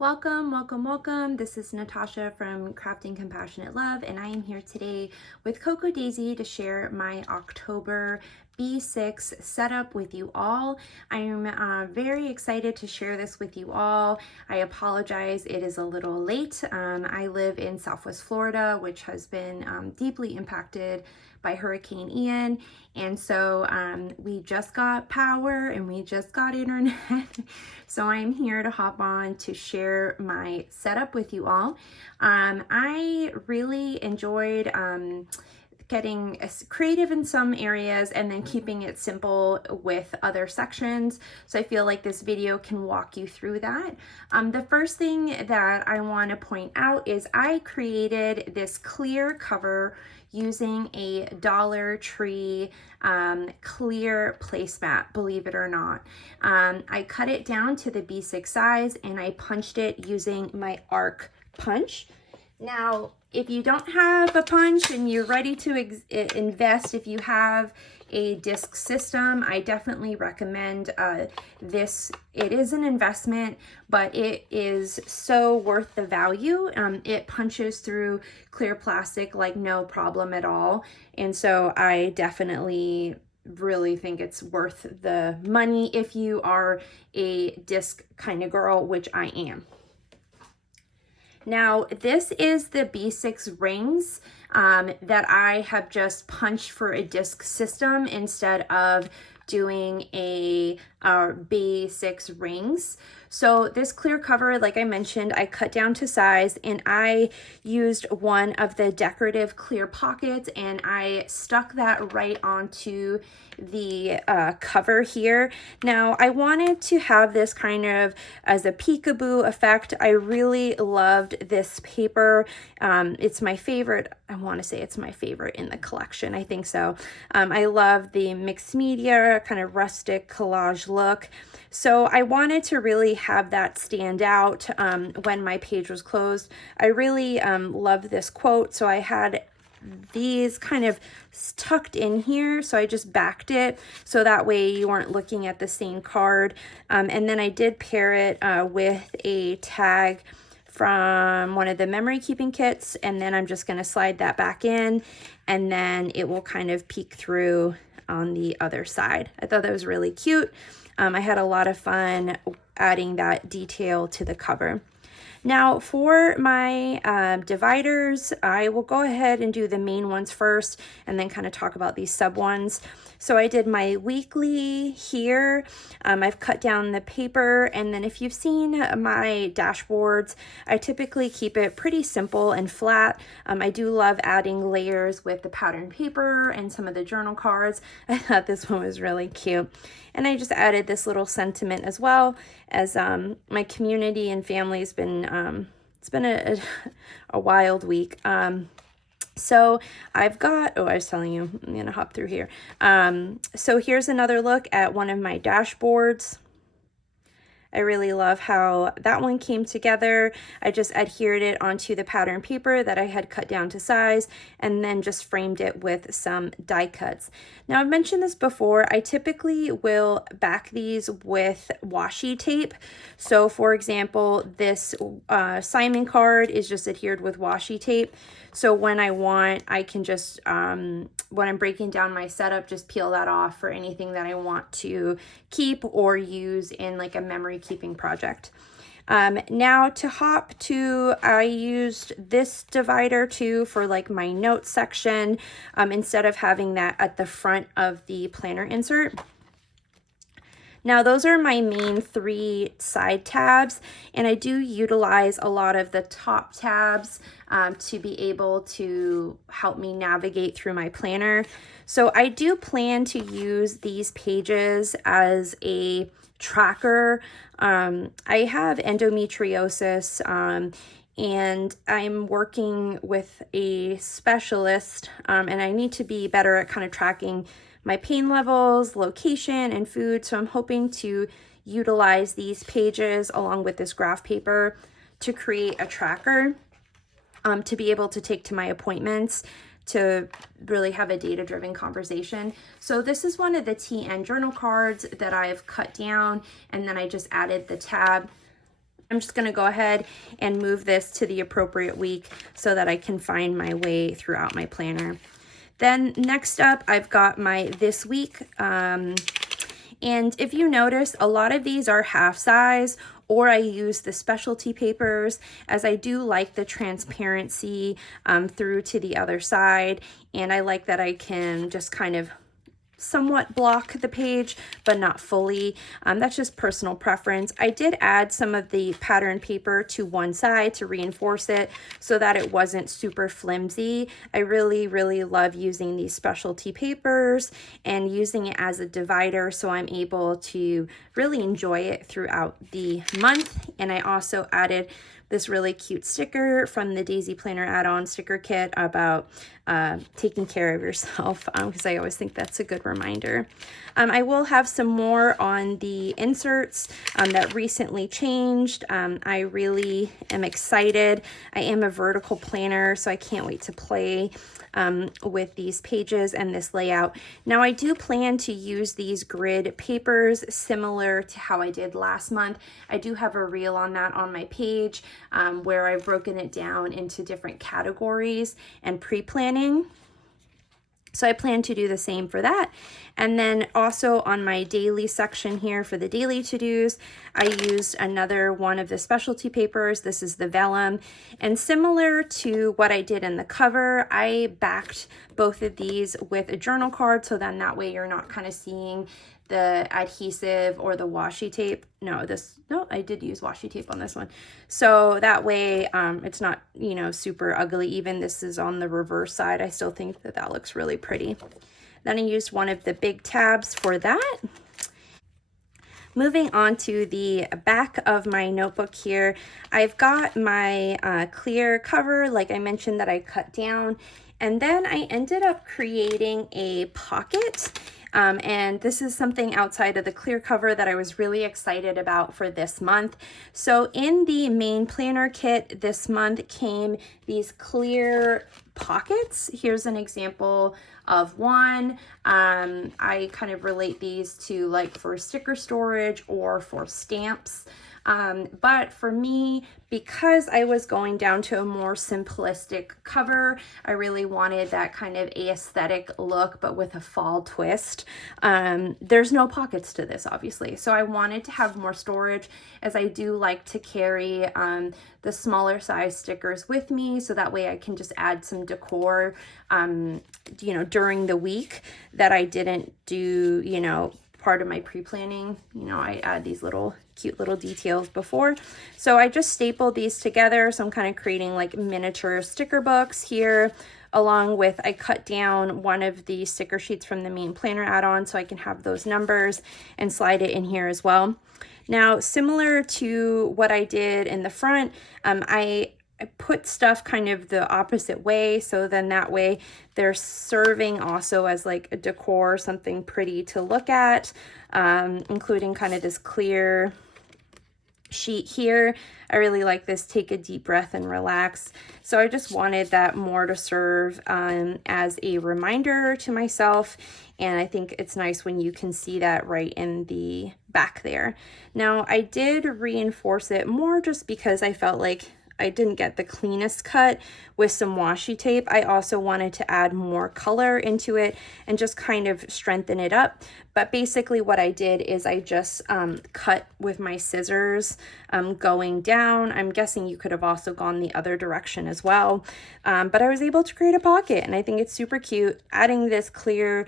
Welcome, welcome, welcome. This is Natasha from Crafting Compassionate Love, and I am here today with Coco Daisy to share my October B6 setup with you all. I am very excited to share this with you all. I apologize, it is a little late. I live in Southwest Florida, which has been deeply impacted by Hurricane Ian, and so we just got power and we just got internet. So I'm here to hop on to share my setup with you all. I really enjoyed getting creative in some areas and then keeping it simple with other sections. So I feel like this video can walk you through that. The first thing that I want to point out is I created this clear cover using a Dollar Tree clear placemat, believe it or not. I cut it down to the B6 size and I punched it using my arc punch. Now, if you don't have a punch and you're ready to invest, if you have a disc system, I definitely recommend this. It is an investment, but it is so worth the value. It punches through clear plastic like no problem at all. And so I definitely really think it's worth the money if you are a disc kind of girl, which I am. Now, this is the B6 rings that I have just punched for a disc system instead of doing a B6 rings. So this clear cover, like I mentioned, I cut down to size and I used one of the decorative clear pockets and I stuck that right onto the cover here. Now I wanted to have this kind of as a peekaboo effect. I really loved this paper. It's my favorite. I want to say it's my favorite in the collection. I think so. I love the mixed media kind of rustic collage look. So I wanted to really have that stand out when my page was closed. I really loved this quote. So I had these kind of tucked in here, so I just backed it so that way you weren't looking at the same card. And then I did pair it with a tag from one of the memory keeping kits, and then I'm just going to slide that back in and then it will kind of peek through on the other side. I thought that was really cute. I had a lot of fun adding that detail to the cover. Now for my dividers, I will go ahead and do the main ones first and then kind of talk about these sub ones. So I did my weekly here. I've cut down the paper, and then if you've seen my dashboards, I typically keep it pretty simple and flat. I do love adding layers with the pattern paper and some of the journal cards. I thought this one was really cute. And I just added this little sentiment as well, as my community and family has been, it's been a wild week. So I've got, oh, I was telling you, I'm going to hop through here. So here's another look at one of my dashboards. I really love how that one came together. I just adhered it onto the pattern paper that I had cut down to size and then just framed it with some die cuts. Now, I've mentioned this before. I typically will back these with washi tape. So for example, this Simon card is just adhered with washi tape. So when I want, I can just, when I'm breaking down my setup, just peel that off for anything that I want to keep or use in like a memory keeping project. Now to hop to, I used this divider too for like my notes section, instead of having that at the front of the planner insert. Now those are my main 3 side tabs, and I do utilize a lot of the top tabs to be able to help me navigate through my planner. So I do plan to use these pages as a tracker. I have endometriosis, and I'm working with a specialist, and I need to be better at kind of tracking my pain levels, location, and food. So I'm hoping to utilize these pages along with this graph paper to create a tracker to be able to take to my appointments to really have a data-driven conversation. So this is one of the TN journal cards that I've cut down, and then I just added the tab I'm just going to go ahead and move this to the appropriate week so that I can find my way throughout my planner. Then next up, I've got my this week. And if you notice, a lot of these are half size, or I use the specialty papers, as I do like the transparency through to the other side. And I like that I can just kind of somewhat block the page, but not fully. That's just personal preference. I did add some of the pattern paper to one side to reinforce it so that it wasn't super flimsy. I really, really love using these specialty papers and using it as a divider, so I'm able to really enjoy it throughout the month. And I also added this really cute sticker from the Daisy Planner add-on sticker kit about taking care of yourself, because I always think that's a good reminder. I will have some more on the inserts that recently changed. I really am excited. I am a vertical planner, so I can't wait to play with these pages and this layout. Now, I do plan to use these grid papers similar to how I did last month. I do have a reel on that on my page where I've broken it down into different categories and pre-planning. So I plan to do the same for that. And then also on my daily section here for the daily to-dos, I used another one of the specialty papers. This is the vellum. And similar to what I did in the cover, I backed both of these with a journal card, so then that way you're not kind of seeing the adhesive or the washi tape. No, I did use washi tape on this one. So that way it's not, you know, super ugly. Even this is on the reverse side. I still think that that looks really pretty. Then I used one of the big tabs for that. Moving on to the back of my notebook here, I've got my clear cover, like I mentioned, that I cut down. And then I ended up creating a pocket. And this is something outside of the clear cover that I was really excited about for this month. So in the main planner kit this month came these clear pockets. Here's an example of one. I kind of relate these to like for sticker storage or for stamps. But for me, because I was going down to a more simplistic cover, I really wanted that kind of aesthetic look, but with a fall twist. There's no pockets to this, obviously. So I wanted to have more storage, as I do like to carry the smaller size stickers with me, so that way I can just add some decor, you know, during the week that I didn't do, you know, part of my pre-planning. You know, I add these little cute little details before. So I just stapled these together. So I'm kind of creating like miniature sticker books here, along with, I cut down one of the sticker sheets from the main planner add-on so I can have those numbers and slide it in here as well. Now, similar to what I did in the front, I put stuff kind of the opposite way, so then that way they're serving also as like a decor, something pretty to look at, including kind of this clear sheet here. I really like this take a deep breath and relax. So I just wanted that more to serve as a reminder to myself. And I think it's nice when you can see that right in the back there. Now, I did reinforce it more just because I felt like I didn't get the cleanest cut with some washi tape. I also wanted to add more color into it and just kind of strengthen it up. But basically what I did is I just cut with my scissors going down. I'm guessing you could have also gone the other direction as well. But I was able to create a pocket, and I think it's super cute. Adding this clear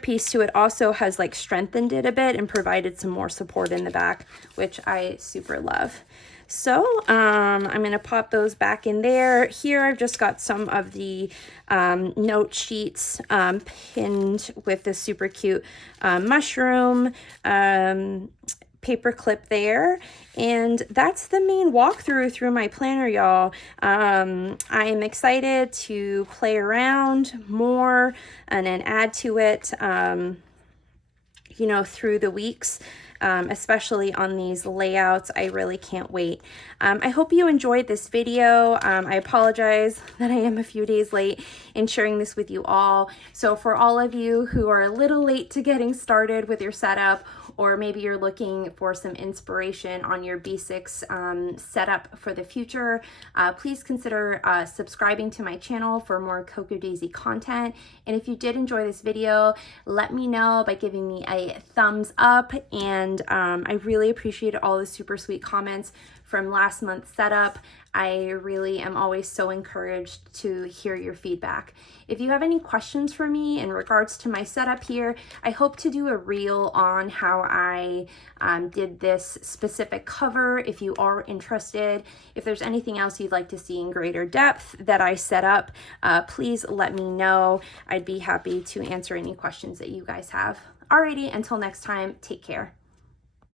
piece to it also has like strengthened it a bit and provided some more support in the back, which I super love. So I'm going to pop those back in there. Here I've just got some of the note sheets pinned with this super cute mushroom paper clip there. And that's the main walkthrough through my planner, y'all. I am excited to play around more and then add to it, you know, through the weeks. Especially on these layouts. I really can't wait. I hope you enjoyed this video. I apologize that I am a few days late in sharing this with you all. So for all of you who are a little late to getting started with your setup, or maybe you're looking for some inspiration on your B6 setup for the future, please consider subscribing to my channel for more Cocoa Daisy content. And if you did enjoy this video, let me know by giving me a thumbs up. And I really appreciate all the super sweet comments from last month's setup. I really am always so encouraged to hear your feedback. If you have any questions for me in regards to my setup here, I hope to do a reel on how I did this specific cover if you are interested. If there's anything else you'd like to see in greater depth that I set up, please let me know. I'd be happy to answer any questions that you guys have. Alrighty, until next time, take care.